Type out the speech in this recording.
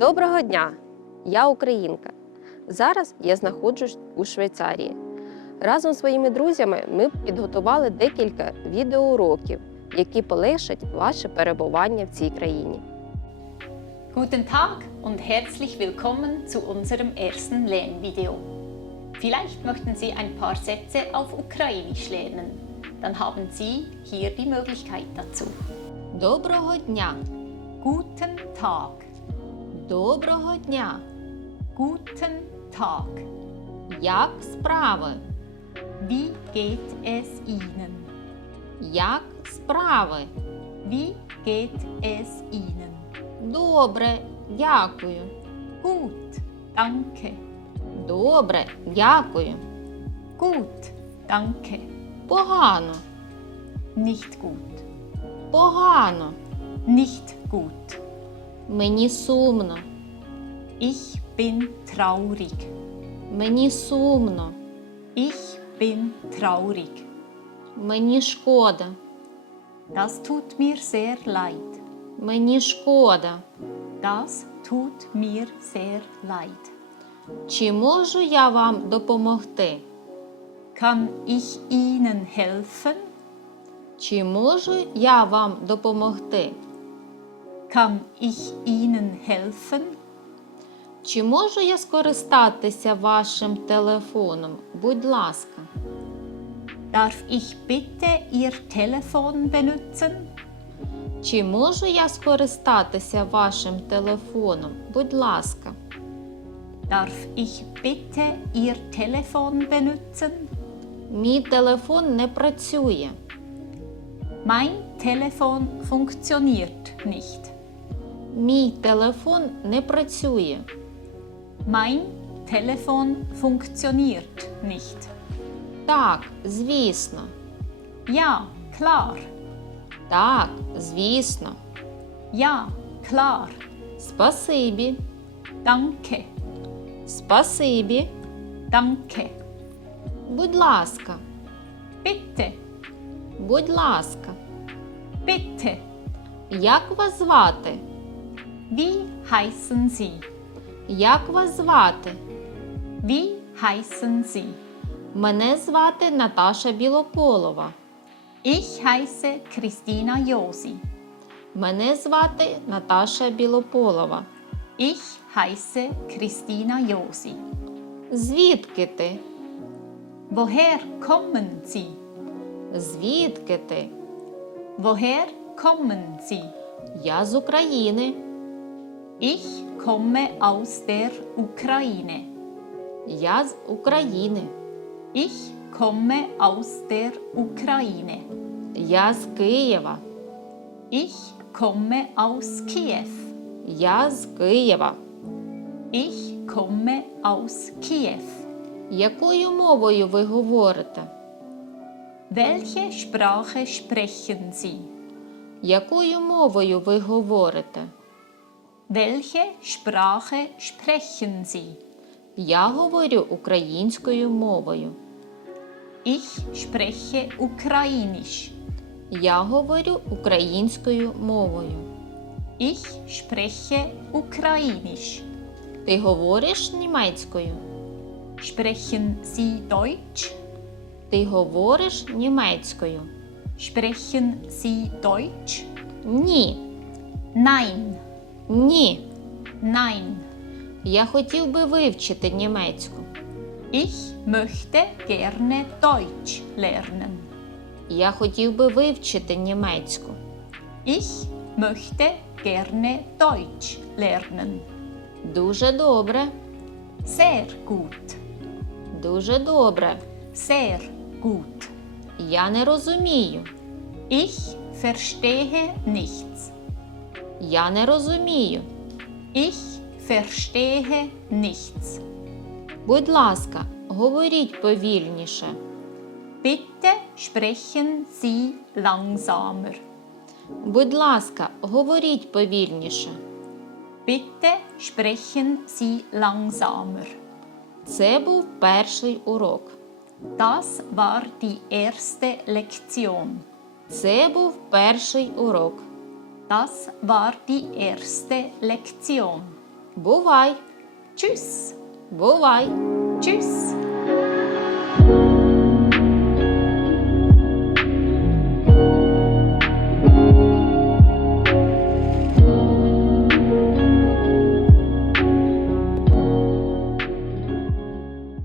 Доброго дня! Я українка. Зараз я знаходжусь у Швейцарії. Разом з своїми друзями ми підготували декілька відеоуроків, які полегшать ваше перебування в цій країні. Guten Tag und herzlich willkommen zu unserem ersten Lernvideo. Vielleicht möchten Sie ein paar Sätze auf Ukrainisch lernen. Dann haben Sie hier die Möglichkeit dazu. Доброго дня! Guten Tag. Доброго дня! Guten Tag. Як справи? Wie geht es Ihnen? Як справи? Wie geht es Ihnen? Добре, дякую. Gut, danke. Добре, дякую. Gut, danke. Погано, Nicht gut. погано. Nicht gut. Мені сумно, Ich bin traurig. мені сумно, Ich bin traurig. мені шкода, Das tut mir sehr leid. мені шкода. Das tut mir sehr leid. Чи можу я вам допомогти? Kann ich Ihnen helfen? Чи можу я вам допомогти? Kann ich Ihnen helfen? Чи можу я скористатися вашим телефоном? Будь ласка. Darf ich bitte Ihr Telefon benutzen? Чи можу я скористатися вашим телефоном? Будь ласка. Darf ich bitte Ihr Telefon benutzen? Мій телефон не працює. Mein Telefon funktioniert nicht. Мій телефон не працює. Mein Telefon funktioniert nicht. Так, звісно. Ja, klar. Так, звісно. Ja, klar. Спасибі. Danke. Спасибі. Danke. Будь ласка. Bitte. Будь ласка. Bitte. Як вас звати? Wie heißen Sie? Як вас звати? Wie heißen Sie? Мене звати Наташа Білополова. Ich heiße Christina Josi. Мене звати Наташа Білополова. Ich heiße Christina Josi. Звідки ти? Woher kommen Sie? Звідки ти? Woher kommen Sie? Я з України. Ich komme aus der Ukraine. Я з України. Ich komme aus der Ukraine. Я з Києва. Ich komme aus Kiew. Я з Києва. Ich komme aus Kiew. Якою мовою ви говорите? Welche Sprache sprechen Sie? Якою мовою ви говорите? Welche Sprache sprechen Sie? Я говорю українською мовою. Ich spreche Ukrainisch. Я говорю українською мовою. Ich spreche Ukrainisch. Ти говориш німецькою? Sprechen Sie Deutsch? Ти говориш німецькою? Sprechen Sie Deutsch? Ні. Nein, Ні. nein. Я хотів би вивчити німецьку. Ich möchte gerne Deutsch lernen. Я хотів би вивчити німецьку. Ich möchte gerne Deutsch lernen. Дуже добре. Sehr gut. Дуже добре. Sehr gut. Я не розумію. Ich verstehe nichts. Я не розумію. Ich verstehe nichts. Будь ласка, говоріть повільніше. Bitte sprechen Sie langsamer. Будь ласка, говоріть повільніше. Bitte sprechen Sie langsamer. Це був перший урок. Das war die erste Lektion. Це був перший урок. Das war die erste Lektion. Бувай! Tschüss. Бувай! Tschüss.